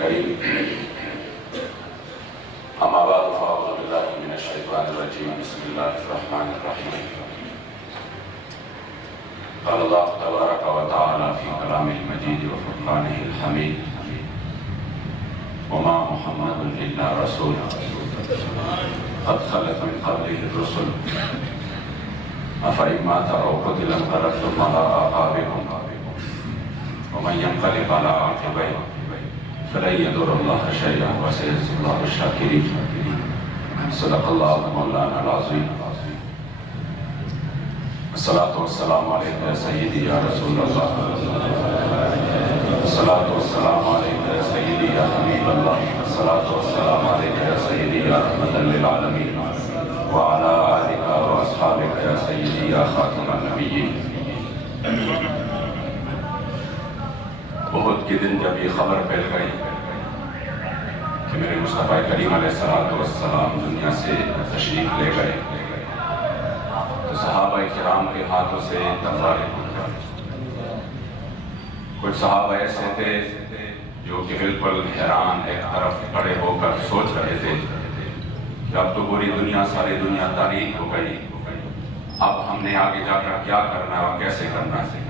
الكريم أما بعد فأعوذ بالله من الشيطان الرجيم بسم الله الرحمن الرحيم قال الله تبارك وتعالى في كلامه المجيد وفرقانه الحميد وما محمد إلا رسول قد خلت من قبله الرسل أفإن مات أو قتل انقلبتم على أعقابكم ومن ينقلب على عقبيه فلن يضر الله شيئا وسيجزي الله الشاكرين صدق الله مولانا العظيم الصلاة والسلام عليك يا سيدي يا رسول الله الصلاة والسلام عليك يا سيدي يا حبيب الله الصلاة والسلام عليك يا سيدي يا رحمة للعالمين وعلى آلك وأصحابك يا سيدي يا خاتم النبيين. احد کے دن جب یہ خبر پھیل گئی کہ میرے مصطفیٰ کریم علیہ السلام دنیا سے تشریف لے گئے تو صحابہ کرام کے ہاتھوں سے تلواریں ٹوٹ گئیں. کچھ صحابہ ایسے تھے جو کہ بالکل حیران ایک طرف کھڑے ہو کر سوچ رہے تھے کہ اب تو پوری دنیا ساری دنیا تاریخ ہو گئی، اب ہم نے آگے جا کر کیا کرنا ہے اور کیسے کرنا ہے.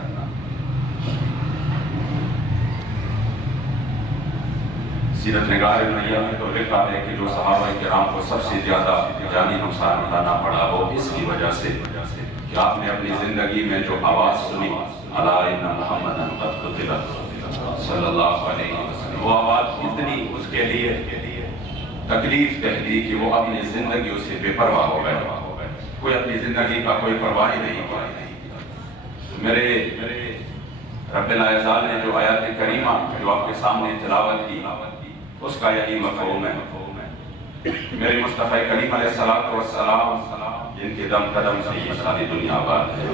سیرت نگار نیا میں تو لکھا ہے کہ جو صحابہ کرام کو سب سے زیادہ جانی نقصان اٹھانا پڑا وہ اس کی وجہ سے کہ آپ نے اپنی زندگی میں جو آواز سنی الا ان محمدا قد قتل صلی اللہ علیہ وسلم، وہ آواز اتنی اس کے لیے تکلیف دہ تھی کہ وہ اپنی زندگی سے بے پرواہ ہو گئے. کوئی اپنی زندگی کا کوئی پرواہ ہی نہیں کیا. میرے رب العزت نے جو آیات کریمہ جو آپ کے سامنے تلاوت کی اس کا یہی مفہوم ہے. میرے مصطفیٰ کریم علیہ السلام جن کے دم قدم سے یہ ساری دنیا آباد ہے،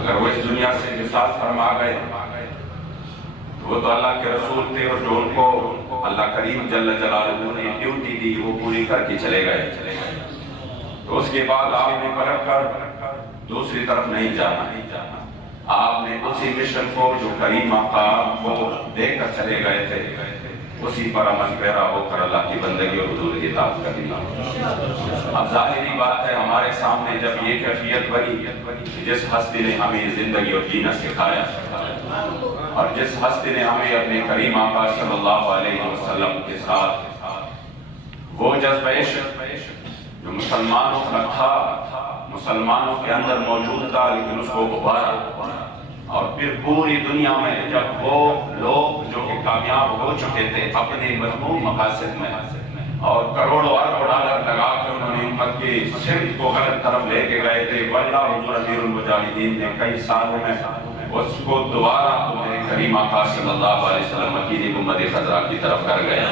اگر وہ اس دنیا سے وصال فرما گئے تو وہ تو اللہ کے رسول تھے اور جو ان کو اللہ کریم جل جلالہ نے ڈیوٹی دی وہ پوری کر کے چلے گئے. تو اس کے بعد آپ نے پلٹ کر دوسری طرف نہیں جانا. آپ نے اسی مشن کو جو کریم آقا کو دے کر چلے گئے تھے اسی پر عمل پیرا ہو کر اللہ کی بندگی اور حضور کی اطاعت کرنی. اب ظاہری بات ہے ہمارے سامنے جب یہ کیفیت بنی کہ جس ہستی نے ہمیں زندگی اور جینا سکھایا اور جس ہستی نے ہمیں اپنے کریم آقا صلی اللہ علیہ وسلم کے ساتھ وہ جذبہ عشق جو مسلمانوں کا تھا، مسلمانوں کے اندر موجود تھا لیکن اس کو ابھارا، اور پھر پوری دنیا میں جب وہ لوگ جو کہ کامیاب ہو چکے تھے اپنے مضمون مقاصد میں اور کروڑوں اربوں ڈالر لگا کر انہوں نے امت کی سمت کو غلط طرف لے کے گئے تھے، واللہ حضور امیر المجاہدین نے کئی سالوں میں اس کو دوبارہ میرے کریم آقا صلی اللہ علیہ وسلم مکینی گنبد خضرا کی طرف کر گئے.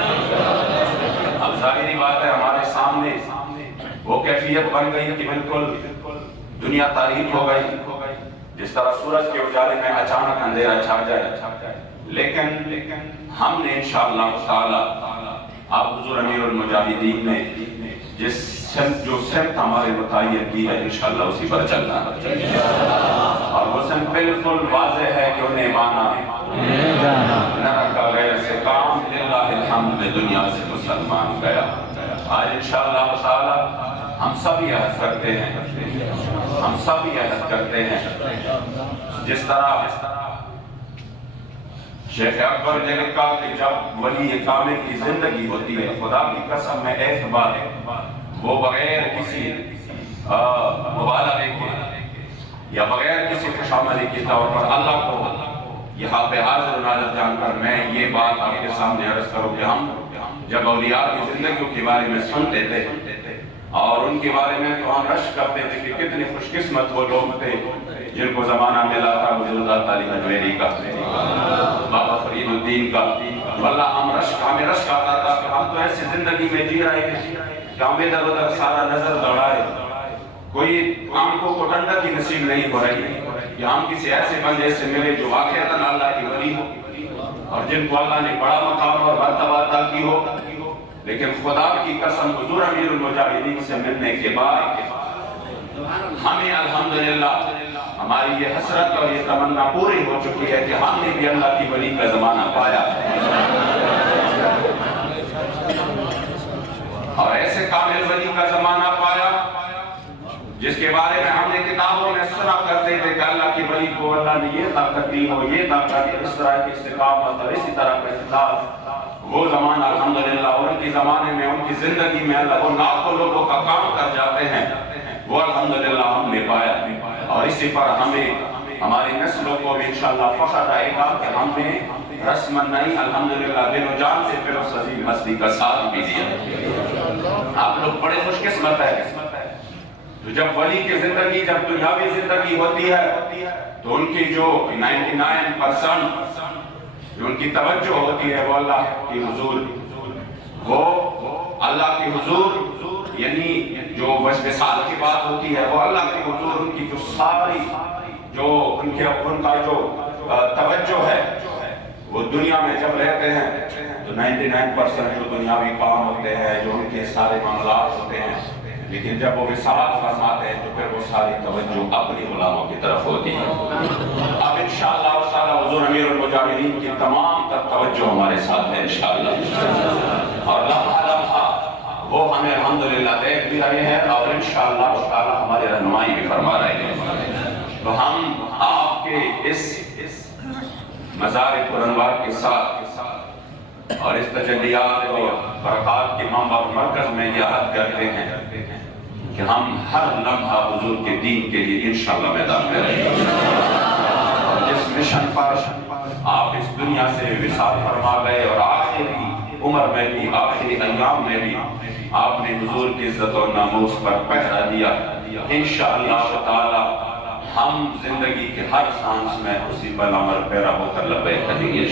اب ظاہری بات ہے ہمارے سامنے وہ کیفیت بن گئی کہ بالکل دنیا تاریک ہو گئی، جس طرح سورج کے اجالے میں اچانک اندھیرا چھا جائے. لیکن ہم نے انشاءاللہ تعالی آپ حضور امیر المجاہدین نے جس سمت ہمارے متعین کی ہے انشاءاللہ اسی پر چلنا ہے. اور وہ سمت بالکل واضح ہے کہ انہیں مانا نہ رکھا گیا سے کام للہ الحمد میں دنیا سے مسلمان گیا. آج انشاءاللہ تعالی ہم سب یہ عہد کرتے ہیں، ہم سب یہ عہد کرتے ہیں جس طرح شیخ اکبر نے لکھا کہ جب ولی کامل کی زندگی ہوتی ہے خدا کی قسم میں ایک بات وہ بغیر کسی مبالغے کے یا بغیر کسی خوشامدی کے طور پر اللہ کو یہاں پہ حاضر و ناظر جان کر میں یہ بات آپ کے سامنے عرض کروں کہ ہم جب اولیاء کی زندگیوں کے بارے میں سنتے تھے اور ان کے بارے میں تو ہم رشک کرتے تھے کہ کتنے خوش قسمت وہ لوگ تھے جن کو زمانہ ملا تھا حضور ذات علی اجمیری کا، بابا فرید الدین کا. واللہ ہمیں رشک آتا تھا کہ ہم تو ایسی زندگی میں جی رہے ہیں کہ ہم ادھر ادھر سارا نظر دوڑائے، کوئی آنکھوں کو ٹھنڈک کی نصیب نہیں ہو رہی کہ ہم کسی ایسے بندے سے ملے جو واقعتاً اللہ کی ولی ہو اور جن کو اللہ نے بڑا مقام اور مرتبہ عطا کی ہو. لیکن خدا کی قسم حضور امیر المجاہدین سے ملنے کے بعد ہمیں الحمدللہ ہماری یہ حسرت اور یہ تمنا پوری ہو چکی ہے کہ ہم نے بھی اللہ کی ولی کا زمانہ پایا. ولی کو اللہ نے یہ طاقت دی ہو، یہ طاقت، اس طرح کی استقامت اور اسی طرح کا اخلاص، وہ زمانہ الحمدللہ اور ان کی زمانے میں ان کی زندگی میں اللہ وہ لاکھوں لوگوں کا کام کر جاتے ہیں، وہ الحمدللہ ہم نے پایا، اور اسی پر ہمیں ہماری نسلوں کو بھی انشاءاللہ فخر آئے گا کہ ہم نے رسم نہیں الحمدللہ دل و جان سے پھر اس عظیم ہستی کا ساتھ بھی دیا۔ آپ لوگ بڑے خوش قسمت ہے، تو جب ولی کی زندگی، جب دنیاوی زندگی ہوتی ہے تو ان کی جو 99% جو ان کی توجہ ہوتی ہے وہ اللہ کی حضور، وہ اللہ کی حضور، یعنی جو وصال کی بات ہوتی ہے وہ اللہ کی حضور، ان کی جو ساری جو ان کا جو توجہ ہے وہ دنیا میں جب رہتے ہیں تو 99% جو دنیاوی کام ہوتے ہیں، جو ان کے سارے معاملات ہوتے ہیں، لیکن جب وہ وصال فرماتے ہیں تو پھر وہ ساری توجہ اپنی غلاموں کی طرف ہوتی ہے۔ اب انشاءاللہ تعالی حضور امیر المجاہدین کی تمام تر توجہ ہمارے ساتھ ہے انشاءاللہ، اور لمحہ لمحہ وہ ہمیں الحمدللہ دیکھ بھی رہے ہیں اور انشاءاللہ تعالی ہماری رہنمائی بھی فرما رہے ہیں۔ تو ہم آپ کے اس مزار پرانوار کے ساتھ اور اس تجلیات اور برکات کے منبع مرکز میں یہ عہد کرتے ہیں کہ ہم ہر لمحہ حضور کے دین کے لیے انشاءاللہ میدان میں رہیں گے، اور جس مشن پر آپ اس دنیا سے وصال فرما گئے اور آخری عمر میں بھی، آخری ایام میں بھی آپ نے حضور کی عزت و ناموس پر پہرا دیا، انشاءاللہ تعالی ہم زندگی کے ہر سانس میں اسی پر عمل پیرا ہو کر لبیک کہیں گے۔